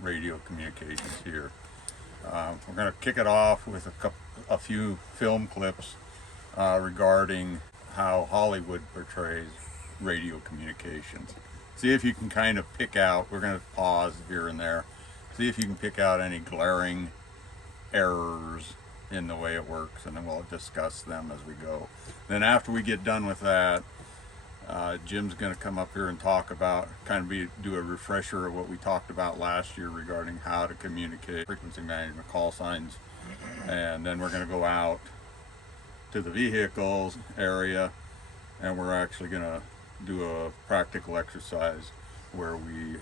radio communications here. We're going to kick it off with a few film clips regarding how Hollywood portrays radio communications. See if you can kind of pick out, we're going to pause here and there, see if you can pick out any glaring errors in the way it works, and then we'll discuss them as we go. Then after we get done with that, Jim's going to come up here and talk about, do a refresher of what we talked about last year regarding how to communicate frequency management, call signs, and then we're going to go out to the vehicles area, and we're actually going to do a practical exercise where we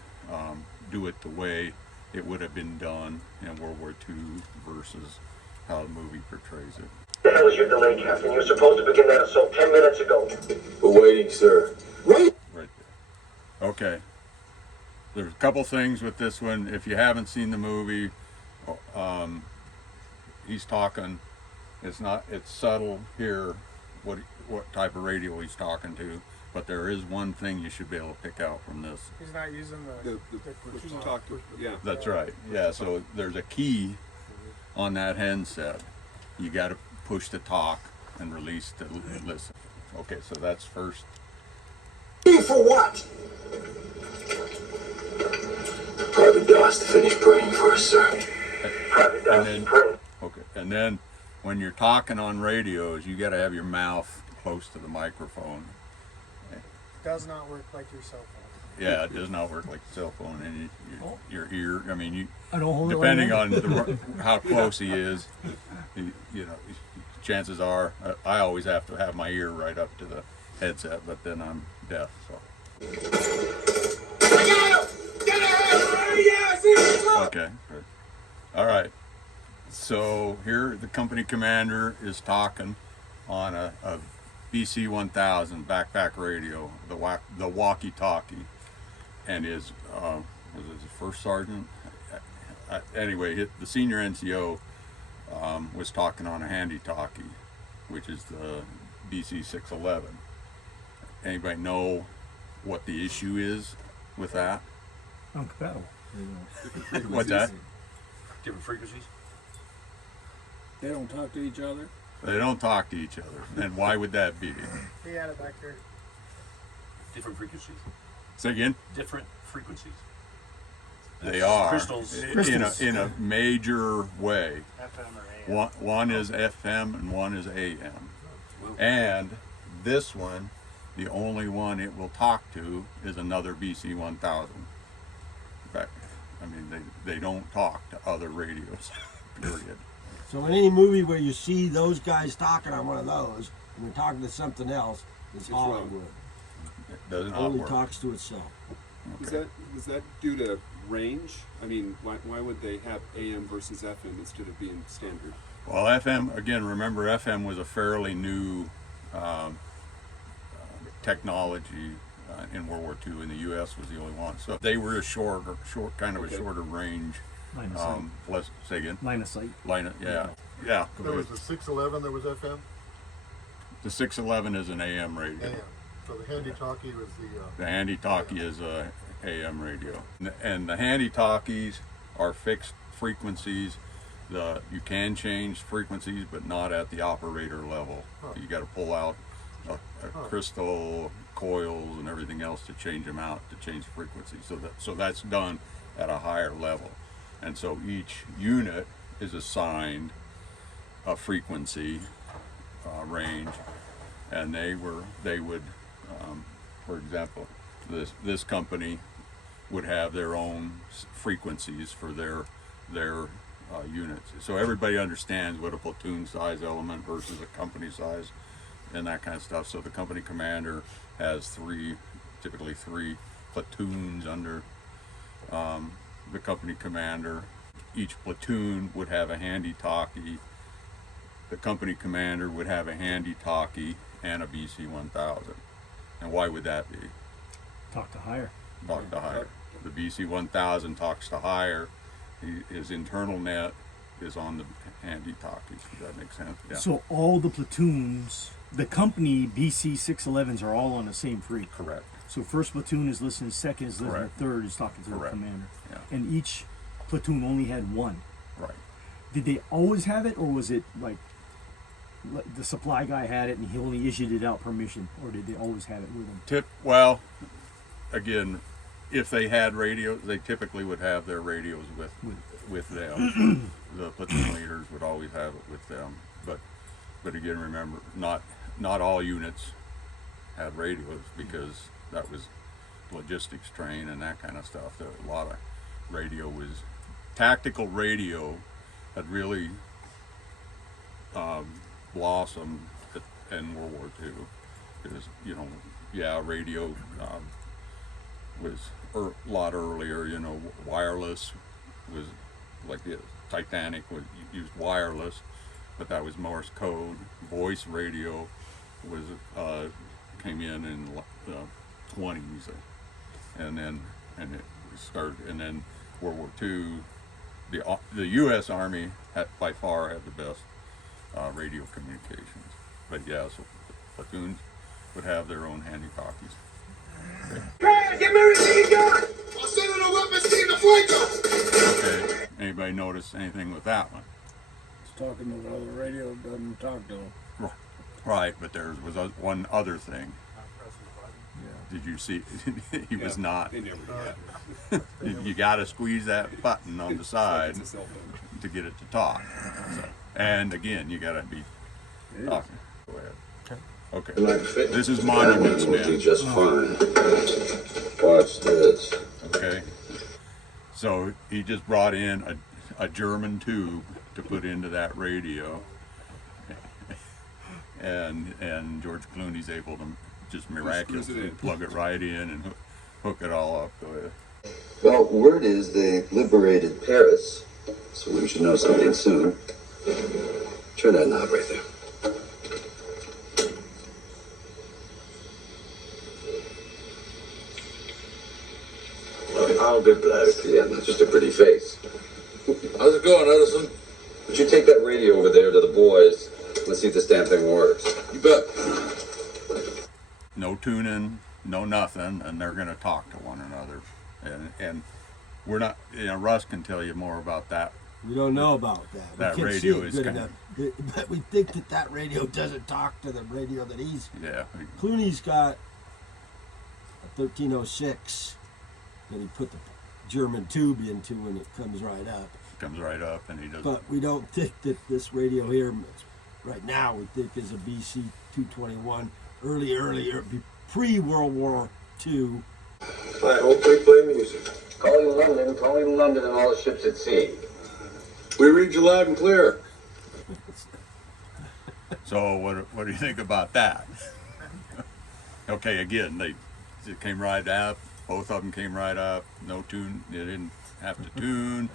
do it the way it would have been done in World War II versus how the movie portrays it. The hell is your delay, Captain? You were supposed to begin that assault 10 minutes ago. We're waiting, sir. Wait! Right there. Okay. There's a couple things with this one. If you haven't seen the movie, he's talking, it's subtle here what type of radio he's talking to, but there is one thing you should be able to pick out from this. He's not using the Talk to, yeah. That's right. Yeah, so there's a key on that handset. You got to push the talk and release to listen. Okay, so that's first. For what? Private DOS to finish praying first, sir. Private And DOS then, print. okay, and then when you're talking on radios, you got to have your mouth close to the microphone. does not work like your cell phone. Yeah, it does not work like a cell phone, and your ear. I mean, I don't hold depending it like on how close he is, chances are I always have to have my ear right up to the headset, but then I'm deaf. So. Okay. Good. All right. So here the company commander is talking on a BC 1000 backpack radio, the walkie-talkie, and was it his first sergeant? Anyway, the senior NCO was talking on a handy-talkie, which is the BC 611. Anybody know what the issue is with that? Uncompatible. What's that? Different frequencies? They don't talk to each other. They don't talk to each other. And why would that be? He had it back here. Different frequencies. Say again? Different frequencies. They are. Crystals. In a major way. FM or AM. One is FM and one is AM. And this one, the only one it will talk to is another BC 1000. In fact, I mean, they don't talk to other radios, period. So in any movie where you see those guys talking on one of those, and they're talking to something else, it's Hollywood. It does It not only work. talks to itself. Okay. Is that due to range? I mean, why would they have AM versus FM instead of being standard? Well, FM, again, remember FM was a fairly new technology in World War II, and the U.S. was the only one. So they were a shorter range. Line of sight. Let's say again. Line of sight. Yeah. There was the 611 that was FM? The 611 is an AM radio. AM. So the handy-talkie was The handy-talkie is a AM radio. And the handy-talkies are fixed frequencies. You can change frequencies, but not at the operator level. You got to pull out a crystal, coils, and everything else to change them out, to change the frequency. So that's done at a higher level. And so each unit is assigned a frequency range, and they would, for example, this company would have their own frequencies for their units. So everybody understands what a platoon size element versus a company size and that kind of stuff. So the company commander has typically three platoons under the company commander. Each platoon would have a handy-talkie. The company commander would have a handy-talkie and a BC 1000. And why would that be? Talk to higher. Talk to higher. The BC 1000 talks to higher. His internal net is on the handy-talkie. Does that make sense? Yeah. So all the platoons, the company BC 611s are all on the same freak. Correct. So first platoon is listening, second is listening, Correct. third is talking to Correct. the commander. Yeah. And each platoon only had one. Right. Did they always have it, or was it like the supply guy had it and he only issued it out permission, or did they always have it with them? Well, again, if they had radios, they typically would have their radios with them. The platoon leaders would always have it with them. But again, remember, not all units had radios, because that was logistics train and that kind of stuff. There was a lot of radio tactical radio had really blossomed in World War II, because radio was a lot earlier. Wireless was like the Titanic used wireless, but that was Morse code. Voice radio was came in the 20s, and it started. And then World War II, the U.S. Army by far had the best radio communications. But yeah, so platoons would have their own handy-talkies. Hey, give me everything you got! I'll send in a weapons team to Fuego! Okay, anybody notice anything with that one? It's talking to the radio, doesn't talk to them. Right, but there was one other thing. Did you see? He was not. They never did that. You got to squeeze that button on the side It's a cell phone. to get it to talk. So, and again, you got to be talking. Go ahead. Okay. This is Monuments Will do Men. just fine. Watch this. Okay. So he just brought in a German tube to put into that radio, and George Clooney's able to just miraculously plug it right in and hook it all up. Go ahead. Well, word is they liberated Paris, so we should know something soon. Turn that knob right there. I'll be blessed. Yeah, not just a pretty face. How's it going, Edison? Would you take that radio over there to the boys? Let's see if this damn thing works. You bet. No tuning, no nothing, and they're going to talk to one another. And we're not, Russ can tell you more about that. We don't know about that. That We can't radio see it is good kinda- enough. But we think that radio doesn't talk to the radio that he's. Yeah. Clooney's got a 1306 that he put the German tube into, and it comes right up. Comes right up, and he does. But we don't think that this radio here, right now, we think is a BC 221, earlier, pre-World War II. I hope they play music. Calling London and all the ships at sea. We read you loud and clear. So what do you think about that? Okay, again, it came right up. Both of them came right up. No tune. They didn't have to tune.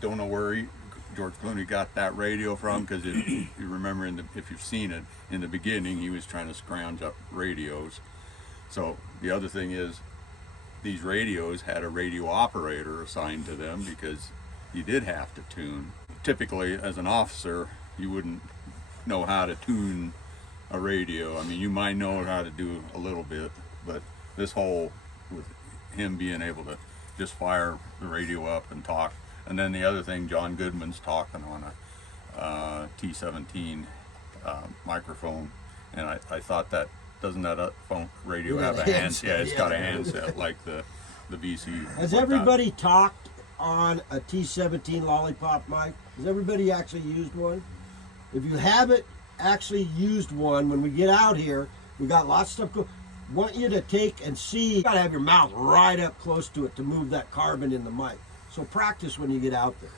Don't know where George Clooney got that radio from, because you remember if you've seen it in the beginning, he was trying to scrounge up radios. So the other thing is, these radios had a radio operator assigned to them, because you did have to tune. Typically, as an officer, you wouldn't know how to tune a radio. I mean, you might know how to do a little bit, but this whole, with him being able to just fire the radio up and talk. And then the other thing, John Goodman's talking on a T-17 microphone, and I thought that, doesn't that phone radio have a handset? Yeah, it's got a handset like the BC. Has everybody talked on a T-17 lollipop mic? Has everybody actually used one? If you haven't actually used one, when we get out here, we got lots of stuff. Want you to take and see. You gotta have your mouth right up close to it to move that carbon in the mic. So practice when you get out there.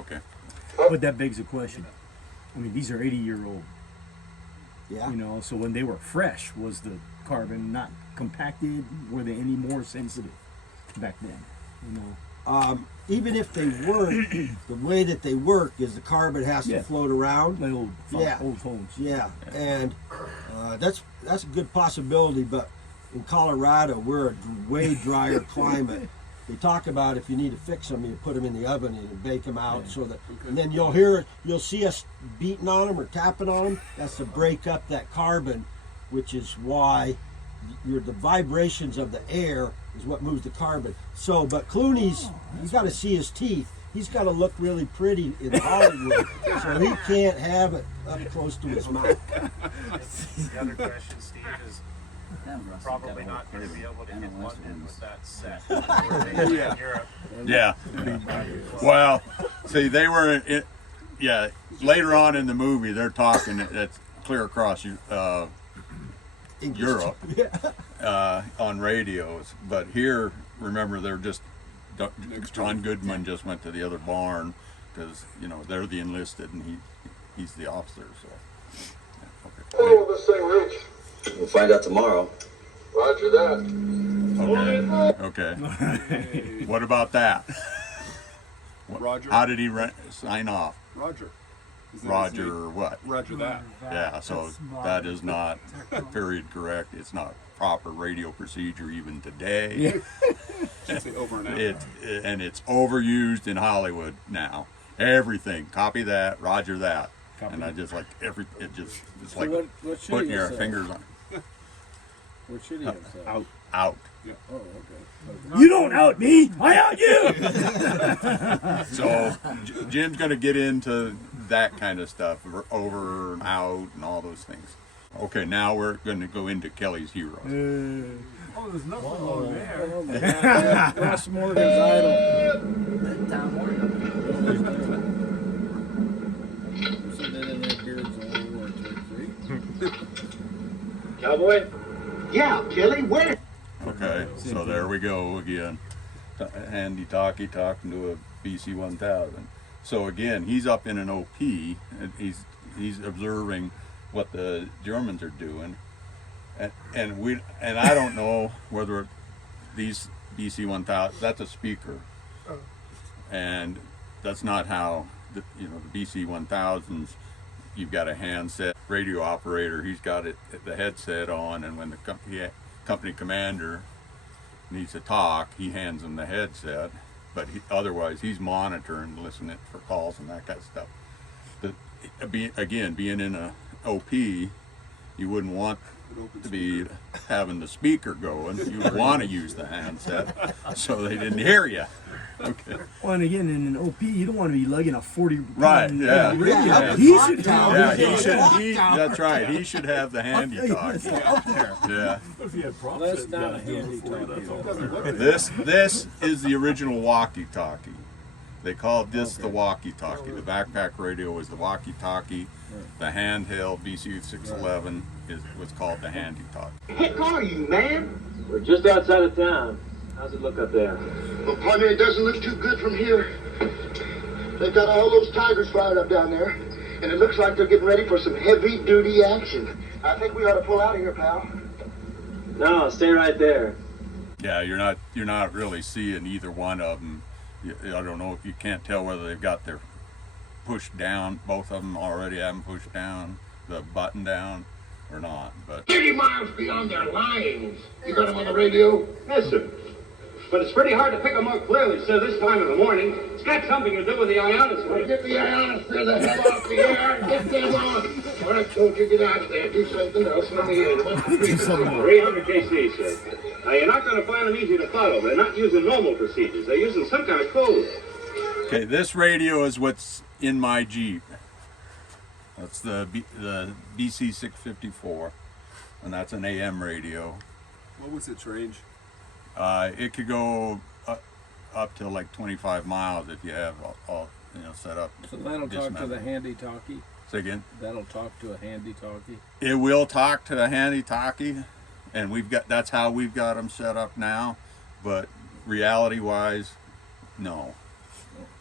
Okay. But that begs a question. I mean, these are 80-year-old. Yeah. So when they were fresh, was the carbon not compacted? Were they any more sensitive back then? Even if they weren't, the way that they work is the carbon has to float around. Like old phones. Yeah, and that's a good possibility. But in Colorado, we're a way drier climate. They talk about if you need to fix them, you put them in the oven and you bake them out, so that, and then you'll see us beating on them or tapping on them. That's to break up that carbon, which is why the vibrations of the air is what moves the carbon. So, but Clooney's, you got to see his teeth. He's got to look really pretty in Hollywood, so he can't have it up close to his mouth. The other question, Steve, is probably not going to be able to hit London with that set. Yeah. Europe. Yeah. Well, see, they were, yeah, later on in the movie, they're talking, it's clear across Europe on radios. But here, remember, they're just, John Goodman just went to the other barn because, you know, they're the enlisted and he's the officer, so. Yeah, How long will this thing reach? We'll find out tomorrow. Roger that. okay. What about that? Roger. How did he sign off? Roger. Is that his Roger name? what? Roger that. Yeah, so that is not period correct. It's not proper radio procedure even today. Should say over and out. And it's overused in Hollywood now. Everything. Copy that, Roger that. And I just like it's like what should putting he your have said? fingers on What should he have said? out. Oh, okay. You don't out me, I out you. So Jim's going to get into that kind of stuff, over and out and all those things. Okay, now we're going to go into Kelly's heroes. Oh, there's nothing wrong there. Ross Morgan's idol. Sitting in their beards all over it, see? Cowboy? Yeah, Kelly, where? Okay, so there we go again. Handy talkie talking to a BC 1000. So again, he's up in an OP and he's observing what the Germans are doing, and I don't know whether these BC 1000, that's a speaker, and that's not how the BC 1000s. You've got a handset radio operator. He's got the headset on, and when the company commander needs to talk, he hands him the headset. But otherwise, he's monitoring, listening for calls and that kind of stuff. Being in a OP, you wouldn't want to be having the speaker going. You would want to use the handset so they didn't hear you. Okay. Well, and again, in an OP, you don't want to be lugging a 40. Right. Yeah. Radio. He should have. Yeah. That's right. He should have the handy talkie. Up there. Yeah. That's not a handy talkie. This is the original walkie-talkie. They called this the walkie-talkie. The backpack radio was the walkie-talkie. The handheld BC611 was called the handy-talkie. Heck are you, man? We're just outside of town. How's it look up there? Well, partner, it doesn't look too good from here. They've got all those tigers fired up down there, and it looks like they're getting ready for some heavy-duty action. I think we ought to pull out of here, pal. No, stay right there. Yeah, you're not really seeing either one of them. I don't know if you can't tell whether they've got their pushed down. Both of them already have them pushed down, the button down, or not. But 30 miles beyond their lines. You got them on the radio? Yes, sir. But it's pretty hard to pick them up clearly, sir, this time of the morning. It's got something to do with the ionosphere. Get the ionosphere the hell off the air and get them on. All right, don't you get out of there. Do something else. Let me in. 300 KC, sir. Now, you're not going to find them easy to follow. They're not using normal procedures. They're using some kind of code. okay, this radio is what's in my Jeep. That's the BC654, and that's an AM radio. What was its range? It could go up to like 25 miles if you have all set up. So that'll talk to the handy talkie. Say again. That'll talk to a handy talkie. It will talk to the handy talkie, and that's how we've got them set up now. But reality-wise, no.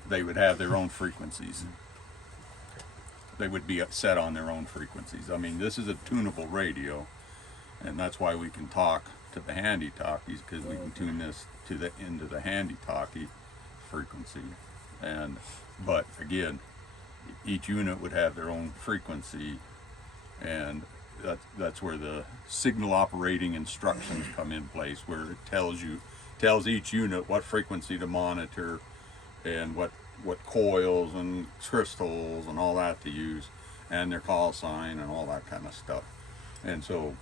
They would have their own frequencies. They would be set on their own frequencies. I mean, this is a tunable radio, and that's why we can talk to the handy talkies, because we can tune this into the handy talkie frequency. But again, each unit would have their own frequency, and that's where the signal operating instructions come in place, where it tells each unit what frequency to monitor and what coils and crystals and all that to use, and their call sign and all that kind of stuff. And so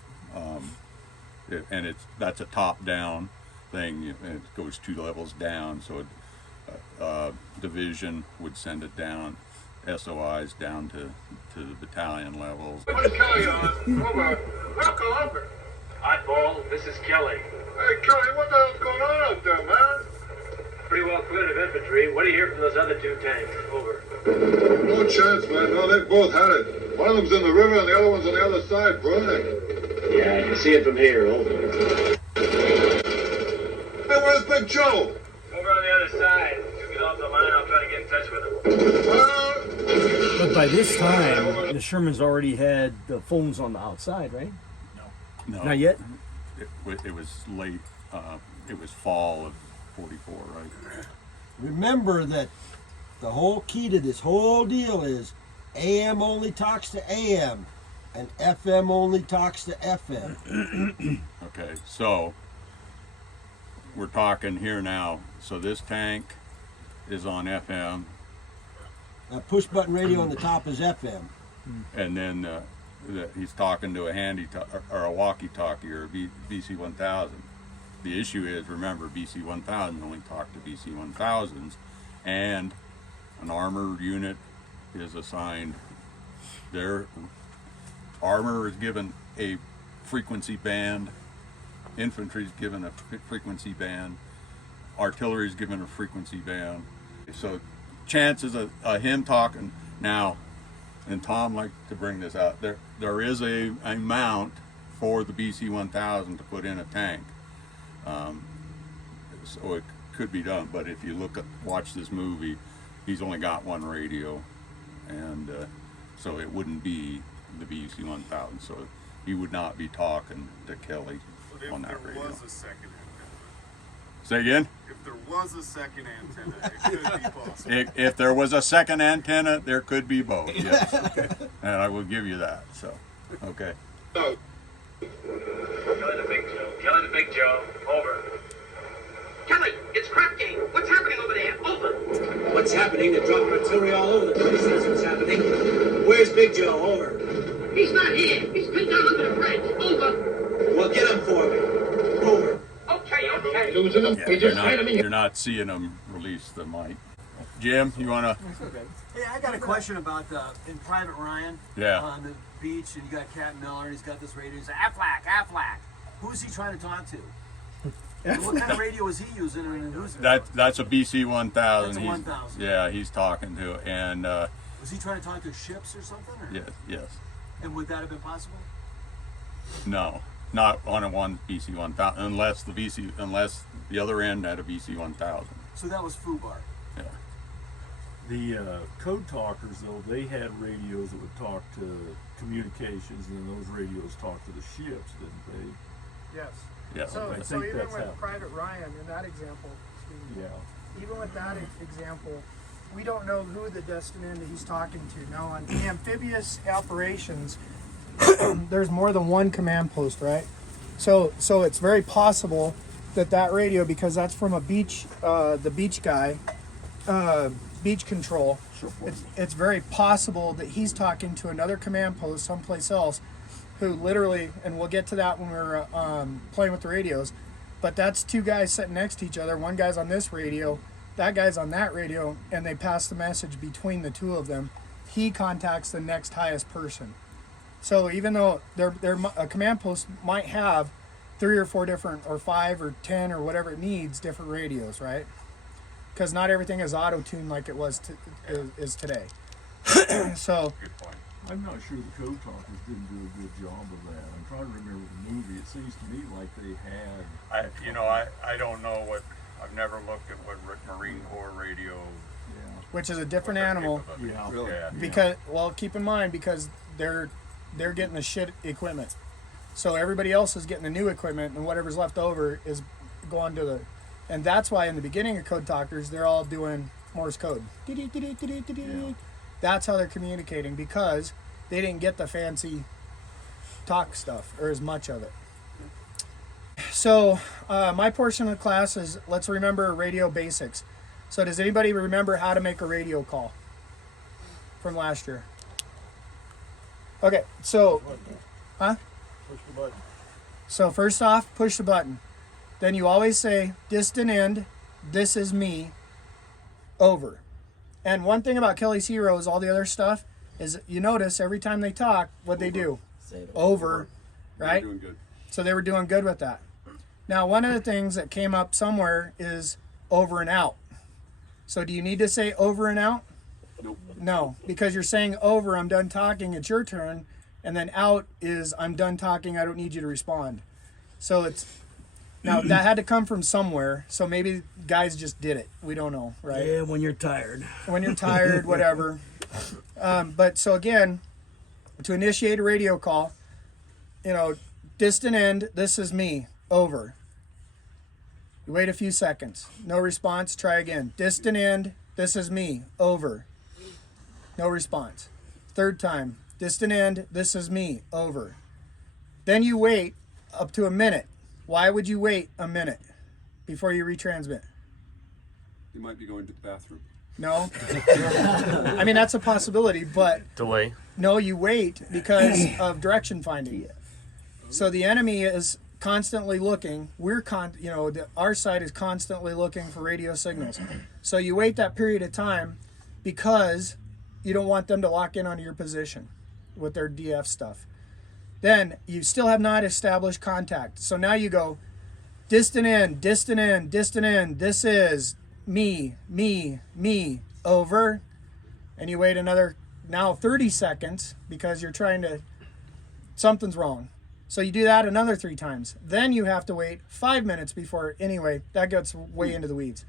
and that's a top-down thing, and it goes 2 levels down. So division would send it down, SOIs down to the battalion levels. What's Kelly on? Over. Buko, over. Hi, Paul. This is Kelly. Hey, Kelly, what the hell's going on out there, man? Pretty well cleared of infantry. What do you hear from those other 2 tanks? Over. No chance, man. No, they both had it. One of them's in the river and the other one's on the other side, bro. Yeah, I can see it from here. Over. Hey, where's Big Joe? Over on the other side. You get off the line, I'll try to get in touch with him. But by this time, the Shermans already had the phones on the outside, right? No, Not yet? It was late. It was fall of 44, right? Remember that the whole key to this whole deal is AM only talks to AM and FM only talks to FM. Okay, so we're talking here now. So this tank is on FM, That push button radio on the top is FM. and then he's talking to a or a walkie-talkie or a BC-1000. The issue is, remember, BC-1000 only talk to BC-1000s, and an armor unit is assigned. Their armor is given a frequency band, infantry is given a frequency band, artillery is given a frequency band. So chances of him talking now, and Tom liked to bring this out, there is a mount for the BC-1000 to put in a tank. So it could be done, but if you watch this movie, he's only got one radio, and so it wouldn't be the BC-1000. So he would not be talking to Kelly on that radio. If there was a second antenna. Say again? If there was a second antenna, it could be possible. If there was a second antenna, there could be both. Yes, okay. And I will give you that. So, okay. Oh. Kelly the Big Joe. Kelly the Big Joe. Over. Kelly, it's crap game. What's happening over there? Over. What's happening? They're dropping artillery all over the place. That's what's happening. Where's Big Joe? Over. He's not here. He's pinned down under the bridge. Over. Well, get him for me. Over. Okay. Losing them. We just had him in here. You're not seeing them release the mic. Jim, you want to? Hey, I got a question about in Private Ryan. Yeah. On the beach, and you got Captain Miller, and he's got this radio. He's like, Aflac. Who's he trying to talk to? What kind of radio is he using? And who's That's a BC-1000. That's a 1000. Yeah, he's talking to, and was he trying to talk to ships or something? Or? yes. And would that have been possible? No, not on a BC-1000, unless the other end had a BC-1000. So that was FUBAR. Yeah. The code talkers, though, they had radios that would talk to communications, and then those radios talked to the ships, didn't they? Yes. Yeah. So, I so think even that's with happened. Private Ryan in that example, Steve, Yeah. even with that example, we don't know who the destination he's talking to. Now, on amphibious operations, there's more than one command post, right? So it's very possible that radio, because that's from a beach, the beach guy, beach control. It's very possible that he's talking to another command post someplace else, who literally, and we'll get to that when we're playing with the radios, but that's 2 guys sitting next to each other. One guy's on this radio, that guy's on that radio, and they pass the message between the 2 of them. He contacts the next highest person. So even though a command post might have 3 or 4 different, or 5 or 10 or whatever it needs, different radios, right? Because not everything is auto-tuned like it was is today. So. Good point. I'm not sure the code talkers didn't do a good job of that. I'm trying to remember the movie. It seems to me like they had. I don't know what. I've never looked at what Marine Corps radio. Which is a different animal. Yeah. Really? Because, well, keep in mind, because they're getting the shit equipment, so everybody else is getting the new equipment, and whatever's left over is going to the, and that's why in the beginning of Code Talkers, they're all doing Morse code. Yeah. That's how they're communicating, because they didn't get the fancy talk stuff, or as much of it. So my portion of the class is, let's remember radio basics. So does anybody remember how to make a radio call from last year? Okay, so, Push the button. So first off, push the button. Then you always say, distant end, this is me, over. And one thing about Kelly's Heroes, all the other stuff, is you notice every time they talk, what they do? Over, right? Doing good. So they were doing good with that. Now, one of the things that came up somewhere is over and out. So do you need to say over and out? Nope. No, because you're saying over, I'm done talking, it's your turn, and then out is I'm done talking, I don't need you to respond. So it's, now that had to come from somewhere, so maybe guys just did it. We don't know, right? Yeah, when you're tired. When you're tired, whatever. But so again, to initiate a radio call, you know, distant end, this is me, over. You wait a few seconds. No response, try again. Distant end, this is me, over. No response. Third time, distant end, this is me, over. Then you wait up to a minute. Why would you wait a minute before you retransmit? You might be going to the bathroom. No. I mean, that's a possibility, but delay. No, you wait because of direction finding. So the enemy is constantly looking. Our side is constantly looking for radio signals. So you wait that period of time because you don't want them to lock in on your position with their DF stuff. Then you still have not established contact. So now you go distant end, distant end, distant end. This is me, over. And you wait another now 30 seconds because you're trying to, something's wrong. So you do that another 3 times. Then you have to wait 5 minutes before, anyway, that gets way into the weeds.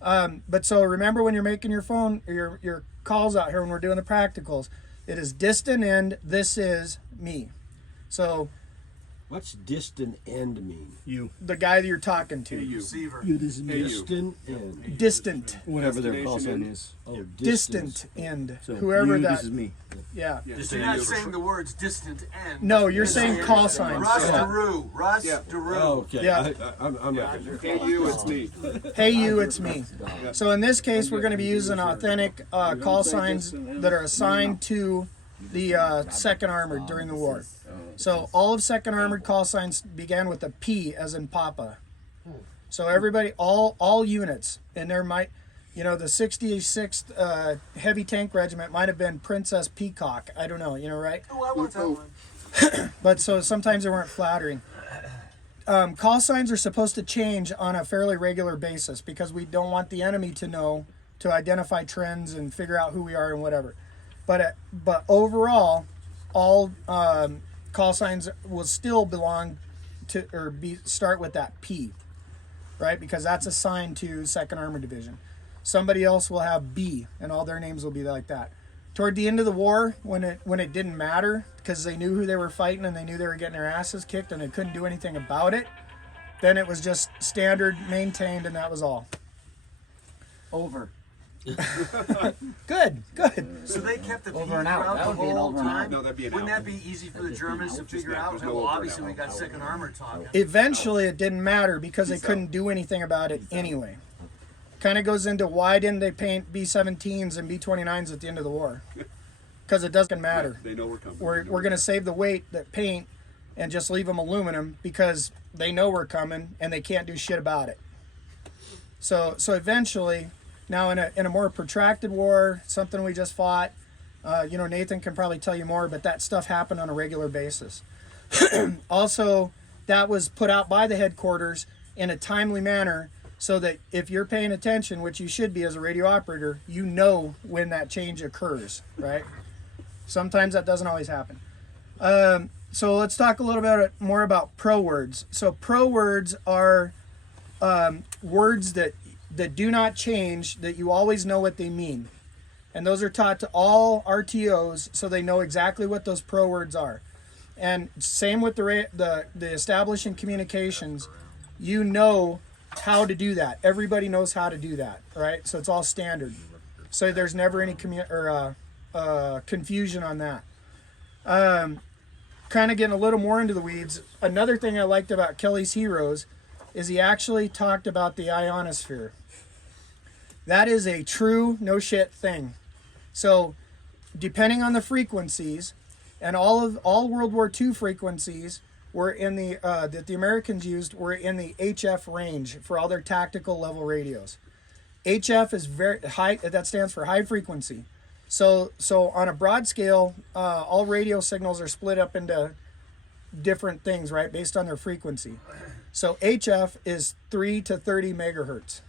But so remember when you're making your phone, or your calls out here when we're doing the practicals, it is distant end, this is me. So what's distant end mean? You. The guy that you're talking to. You. Receiver. You, this is me. Distant end. Distant. Whatever their call Destination sign end. is. Oh, Distant end. So Whoever you, that. this is me. Yeah. So you're not saying the words distant end. No, you're saying call signs. Russ DeRue. Russ Yeah. DeRue. Oh, okay. Yeah. I'm not. Hey, you, it's me. Hey you, it's me. So in this case, we're going to be using authentic call signs that are assigned to the Second Armored during the war. So all of Second Armored call signs began with a P as in Papa. So everybody, all units, and there might, the 66th Heavy Tank Regiment might have been Princess Peacock. I don't know, right? Oh, I want that one. But so sometimes they weren't flattering. Call signs are supposed to change on a fairly regular basis because we don't want the enemy to know, to identify trends and figure out who we are and whatever. But overall, all call signs will still belong to, or start with that P, right? Because that's assigned to Second Armored Division. Somebody else will have B, and all their names will be like that. Toward the end of the war, when it didn't matter, because they knew who they were fighting and they knew they were getting their asses kicked and they couldn't do anything about it, then it was just standard, maintained, and that was all. Over. Good. So they kept the P Over and out. throughout That the would be an whole over and out. time? No, that'd be an Wouldn't out. that be easy for the Germans to figure out? There's no Well, over and obviously out. we got Second Armored talking. Eventually, it didn't matter because they couldn't do anything about it anyway. Kind of goes into why didn't they paint B-17s and B-29s at the end of the war? Because it doesn't matter. They know we're coming. We're going to save the weight that paint and just leave them aluminum because they know we're coming and they can't do shit about it. So eventually, now in a more protracted war, something we just fought, Nathan can probably tell you more, but that stuff happened on a regular basis. Also, that was put out by the headquarters in a timely manner so that if you're paying attention, which you should be as a radio operator, you know when that change occurs, right? Sometimes that doesn't always happen. So let's talk a little bit more about pro words. So pro words are words that do not change, that you always know what they mean. And those are taught to all RTOs so they know exactly what those pro words are. And same with the establishing communications, you know how to do that. Everybody knows how to do that, right? So it's all standard. So there's never any confusion on that. Kind of getting a little more into the weeds. Another thing I liked about Kelly's Heroes is he actually talked about the ionosphere. That is a true no shit thing. So depending on the frequencies, and all World War II frequencies were in the that the Americans used were in the HF range for all their tactical level radios. HF is very high. That stands for high frequency. So on a broad scale, all radio signals are split up into different things, right, based on their frequency. So HF is 3 to 30 megahertz.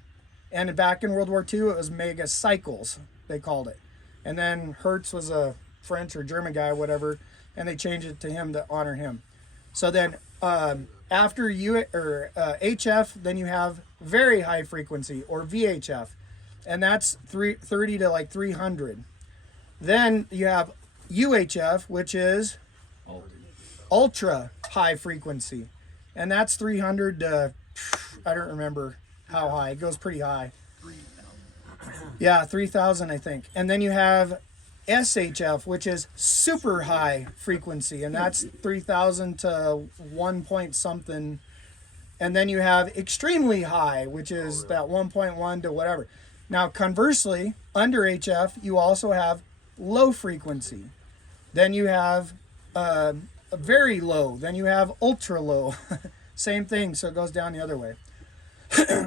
And back in World War II, it was megacycles, they called it. And then Hertz was a French or German guy, whatever, and they changed it to him to honor him. So then after HF, then you have very high frequency, or VHF, and that's 30 to like 300. Then you have UHF, which is ultra high frequency, and that's 300 to, I don't remember how high. It goes pretty high. Yeah, 3,000, I think. And then you have SHF, which is super high frequency, and that's 3,000 to 1 point something. And then you have extremely high, which is that 1.1 to whatever. Now, conversely, under HF, you also have low frequency. Then you have very low. Then you have ultra low. Same thing, so it goes down the other way.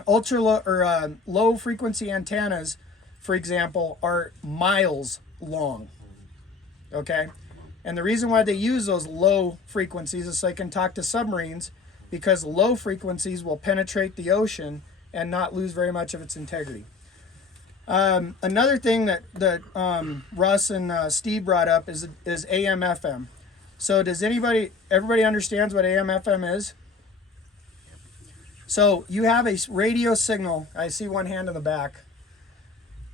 Ultra low or low frequency antennas, for example, are miles long. Okay, and the reason why they use those low frequencies is so they can talk to submarines, because low frequencies will penetrate the ocean and not lose very much of its integrity. Another thing that Russ and Steve brought up is AM/FM. So does everybody understands what AM/FM is? So you have a radio signal. I see one hand in the back.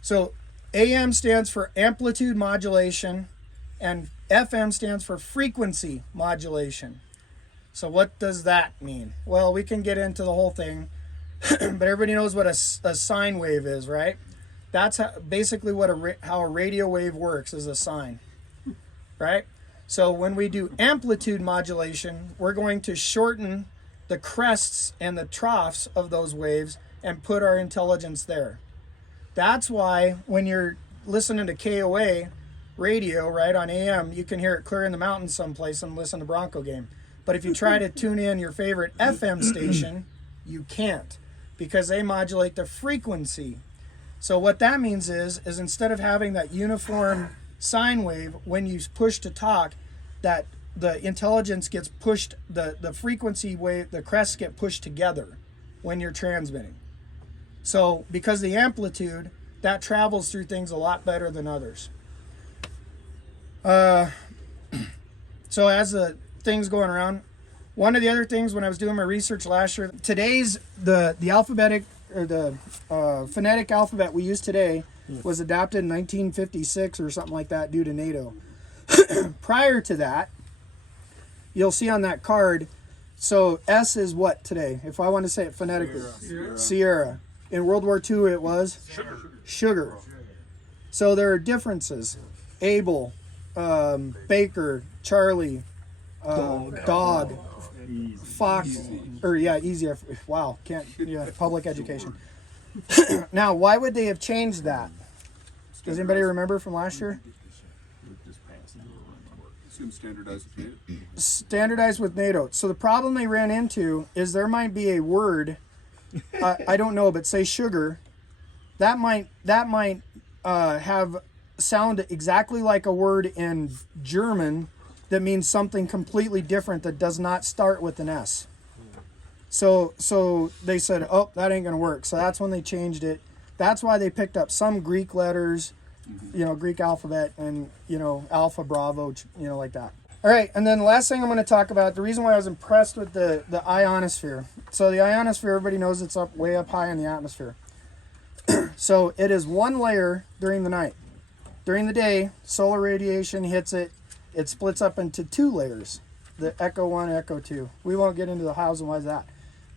So AM stands for amplitude modulation, and FM stands for frequency modulation. So what does that mean? Well, we can get into the whole thing, but everybody knows what a sine wave is, right? That's basically how a radio wave works, is a sine, right? So when we do amplitude modulation, we're going to shorten the crests and the troughs of those waves and put our intelligence there. That's why when you're listening to KOA radio, right, on AM, you can hear it clear in the mountains someplace and listen to Bronco game. But if you try to tune in your favorite FM station, you can't, because they modulate the frequency. So what that means is instead of having that uniform sine wave, when you push to talk, that the intelligence gets pushed, the frequency wave, the crests get pushed together when you're transmitting. So because the amplitude, that travels through things a lot better than others. So as the things going around, one of the other things when I was doing my research last year, today's the alphabetic or the phonetic alphabet we use today was adopted in 1956 or something like that due to NATO. Prior to that, you'll see on that card, so S is what today? If I want to say it phonetically, Sierra. In World War II, it was sugar. So there are differences. Abel, Baker, Charlie, dog, fox, or easy. Wow, public education. Now, why would they have changed that? Does anybody remember from last year? Standardized with NATO. Standardized with NATO. So the problem they ran into is there might be a word, I don't know, but say sugar, that might have sound exactly like a word in German that means something completely different that does not start with an S. So they said, oh, that ain't gonna work. So that's when they changed it. That's why they picked up some Greek letters, Greek alphabet, and Alpha, Bravo, like that. All right, and then the last thing I'm going to talk about, the reason why I was impressed with the ionosphere. So the ionosphere, everybody knows it's way up high in the atmosphere. So it is one layer during the night. During the day, solar radiation hits it. It splits up into two layers, the Echo 1, Echo 2. We won't get into the hows and why's that.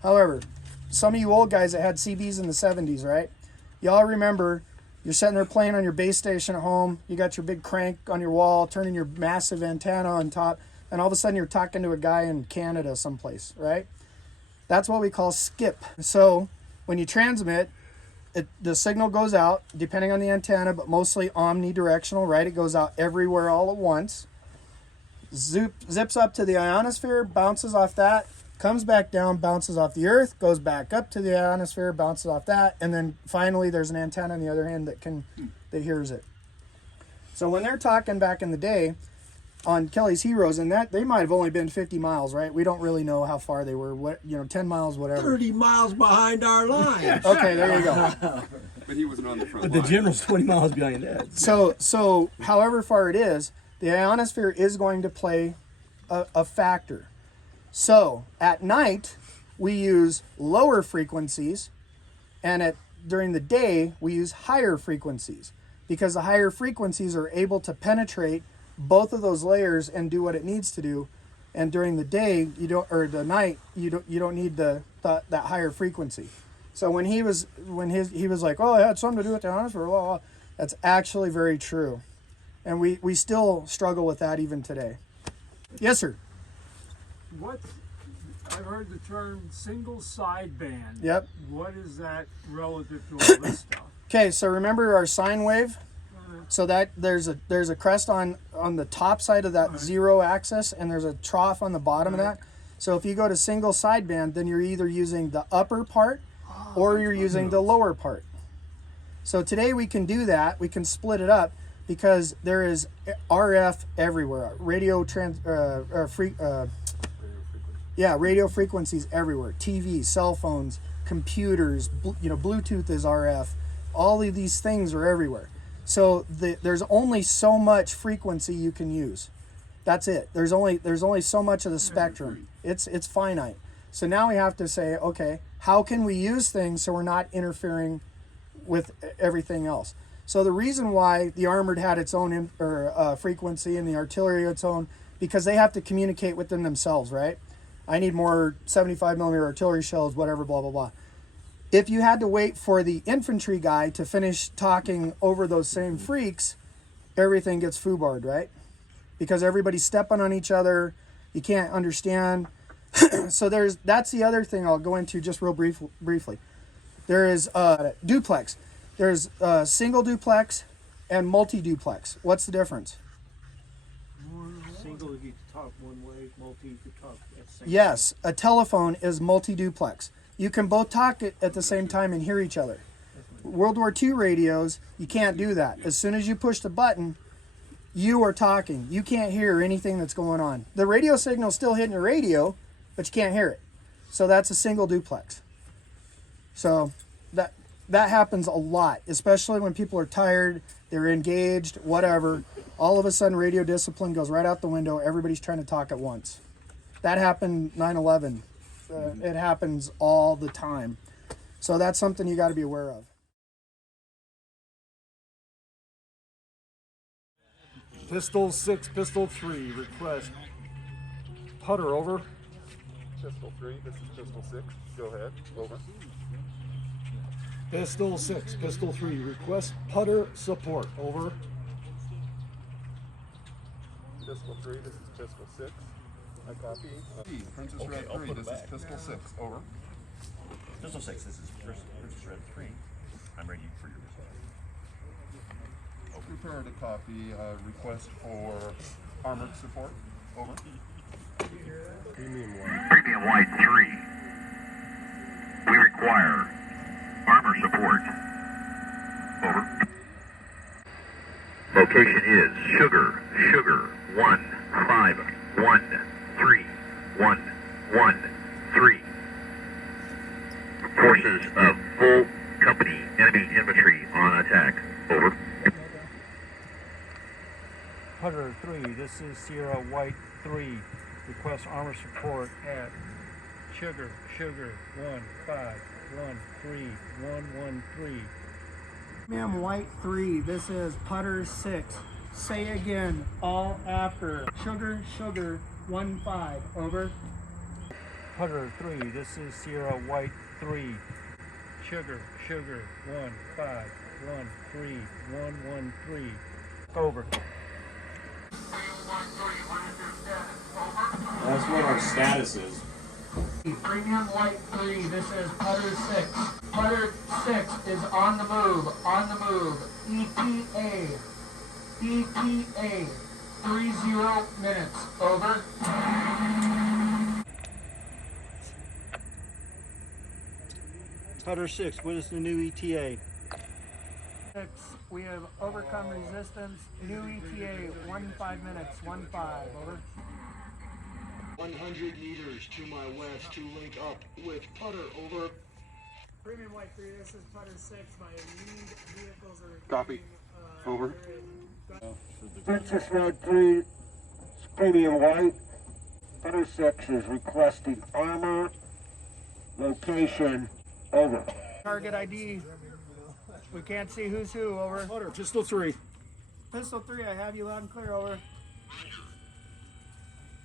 However, some of you old guys that had CBs in the 70s, right? Y'all remember you're sitting there playing on your base station at home. You got your big crank on your wall, turning your massive antenna on top, and all of a sudden you're talking to a guy in Canada someplace, right? That's what we call skip. So when you transmit, the signal goes out, depending on the antenna, but mostly omnidirectional, right? It goes out everywhere all at once. zips up to the ionosphere, bounces off that, comes back down, bounces off the Earth, goes back up to the ionosphere, bounces off that, and then finally there's an antenna on the other end that hears it. So when they're talking back in the day on Kelly's Heroes, and that they might have only been 50 miles, right? We don't really know how far they were. 10 miles, whatever. 30 miles behind our line. Okay, there you go. But he wasn't on the front But line. the general's 20 miles behind that. So however far it is, the ionosphere is going to play a factor. So at night, we use lower frequencies, and during the day, we use higher frequencies, because the higher frequencies are able to penetrate both of those layers and do what it needs to do. And during the day, the night, you don't need that higher frequency. So when he was like, oh, it had something to do with the ionosphere, blah, blah, that's actually very true. And we still struggle with that even today. Yes, sir. I've heard the term single sideband. Yep. What is that relative to all this stuff? Okay, so remember our sine wave? So that there's a crest on the top side of that zero axis, and there's a trough on the bottom of that. So if you go to single sideband, then you're either using the upper part or you're using the lower part. So today we can do that. We can split it up because there is RF everywhere. Radio frequencies everywhere. TVs, cell phones, computers, Bluetooth is RF. All of these things are everywhere. So there's only so much frequency you can use. That's it. There's only so much of the spectrum. It's finite. So now we have to say, okay, how can we use things so we're not interfering with everything else? So the reason why the armored had its own frequency and the artillery its own, because they have to communicate within themselves, right? I need more 75 millimeter artillery shells, whatever, blah, blah, blah. If you had to wait for the infantry guy to finish talking over those same freaks, everything gets foobarred, right? Because everybody's stepping on each other. You can't understand. So that's the other thing I'll go into just real briefly. There is duplex. There's single duplex and multi-duplex. What's the difference? Single, you can talk one way, multi, you can talk at the same Yes, a telephone is multi-duplex. You can both talk at the same time and hear each other. World War II radios, you can't do that. As soon as you push the button, you are talking. You can't hear anything that's going on. The radio signal's still hitting your radio, but you can't hear it. So that's a single duplex. So that happens a lot, especially when people are tired, they're engaged, whatever. All of a sudden, radio discipline goes right out the window. Everybody's trying to talk at once. That happened 9/11. It happens all the time. So that's something you got to be aware of. Pistol 6, pistol 3, request putter, over. Pistol 3, this is pistol 6. Go ahead, over. Pistol 6, pistol 3, request putter support, over. Pistol 3, this is pistol 6. I copy. Princess Red 3, this is pistol 6, over. Pistol 6, this is Princess Red 3. I'm ready for your result. Prepare to copy request for armored support, over. Premium White 3. We require armor support. Over. Location is Sugar 1513113. Forces of full company enemy infantry on attack. Over. Putter 3, this is Sierra White 3. Request armor support at Sugar 1513113. Ma'am White 3, this is Putter 6. Say again, all after. Sugar 15, over. Putter 3, this is Sierra White 3. Sugar 1513113. Over. That's what our status is. Premium White 3, this is Putter 6. Putter 6 is on the move, ETA. 30 minutes. Over. Putter 6, what is the new ETA? We have overcome resistance. New ETA, 15 minutes. 15. Over. 100 meters to my west to link up with putter. Over. Premium White 3, this is Putter 6. My lead vehicles are... Copy. Over. Princess Red 3, Premium White. Putter 6 is requesting armor. Location. Over. Target ID. We can't see who's who. Over. Putter, Pistol 3. Pistol 3, I have you loud and clear. Over.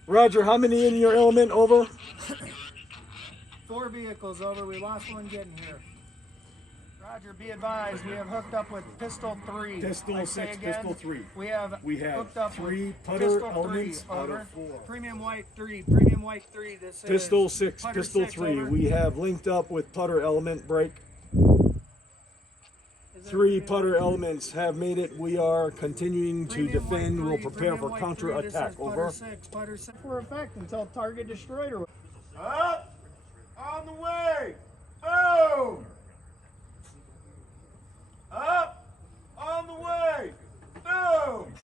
Roger, how many in your element? Over. 4 vehicles. Over. We lost one getting here. Roger, be advised, we have hooked up with Pistol 3. Pistol 6, Pistol 3. We have hooked up 3 with putter Pistol elements 3. out Over. of 4. Premium White 3. Premium White 3. This Pistol is 6, Putter Pistol 6, 3. over. We have linked up with putter element break. 3 putter elements have made it. We are continuing to defend. We'll prepare for counter attack. Over. Putter 6 for effect until target destroyed. Or Up! On the way! Boom!